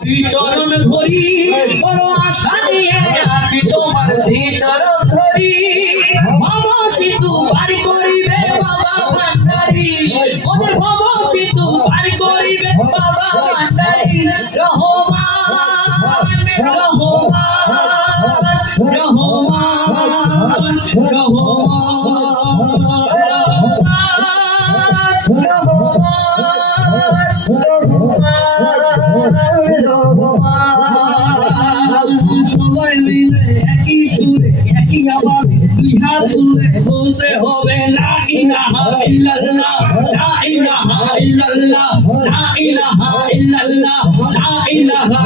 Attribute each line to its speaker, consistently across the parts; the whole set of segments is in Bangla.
Speaker 1: শ্রী চরণ ধরি, বড় আশা নিয়ে আছি তোমার শ্রী চরণ ধরি। ভব সিন্ধু পারি করিবে, বাবা ভান্ডারি। ওদের ভব সিন্ধু পারি করিবে, বাবা ভান্ডারি। রহমান রহমান রহমান। একই সুরে, একই আওয়াজে দুই হাত তুলে বলতে হবে, লা ইলাহা ইল্লাল্লাহ, লা ইলাহা ইল্লাল্লাহ, লা ইলাহা ইল্লাল্লাহ, লা ইলাহা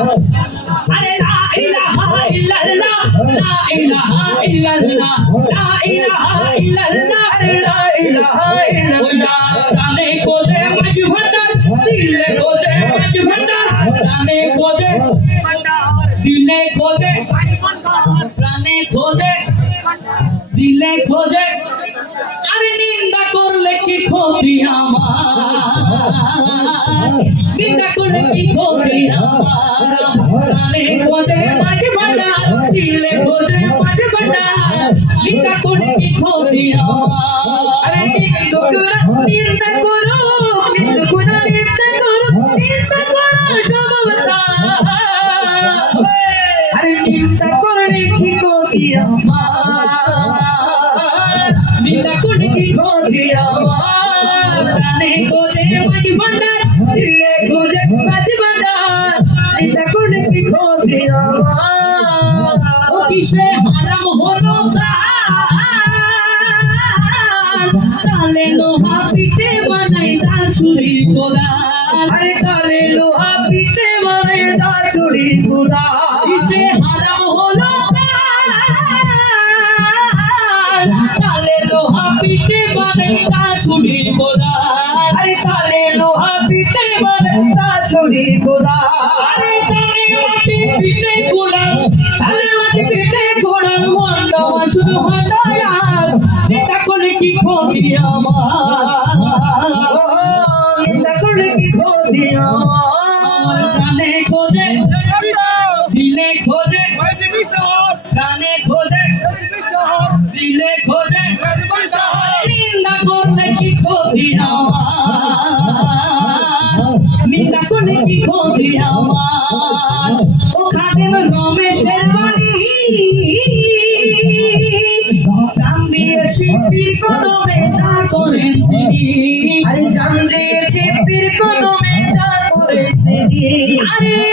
Speaker 1: আরে লা ইলাহা ইল্লাল্লাহ, লা ইলাহা ইল্লাল্লাহ, লা ইলাহা ইল্লাল্লাহ লা ইলাহা ইল্লাল্লাহ প্রাণে খোঁজে দিলে খোঁজে। প্রাণে খোঁজে। দিলে খোঁজে। আরে নিন্দা করলে কি ক্ষতি আমার? নিন্দা করলে কি ক্ষতি আমার? প্রাণে খোঁজে, মাঝে দিলে খোঁজে, মাঝে নিন্দা করলে কি ক্ষতি আমার? নিন্দা করো নিন্দা করো নিন্দা করো নিন্দা করো ক্ষতি আমার নিন্দা করলে কি ক্ষতি আমার প্রাণে খোঁজে মাঝে ভান্ডার দিলে খোঁজে মাঝে ভান্ডার নিন্দা করলে কি ক্ষতি আমার ও কিসে হারাম হলো তালে লোহা পিঠে বানাই দা ছুরি কোদাল আরে তালে লোহা পিঠে বানাই দা ছুরি কোদাল আরে তালে লোহা পিঠে বানাই দা ছুরি আরে তালে মাটি পিঠে কোদাল তালে মাটি পিঠে কোদাল মন্দ মাসুর হতায়ার নেতা করে কি ক্ষতি আমার? নেতা করে কি ক্ষতি আমার? প্রাণে খোঁজে। দিলে খোঁজে। প্রাণে খোঁজে। কি ক্ষতি আমার। ও খাদেম রমেশের বাণী প্রাণ দিয়েছে পীর কদমে, যা করেন তিনি। আরে জান দিয়েছে পীর কদমে, যা করেন তিনি। আরে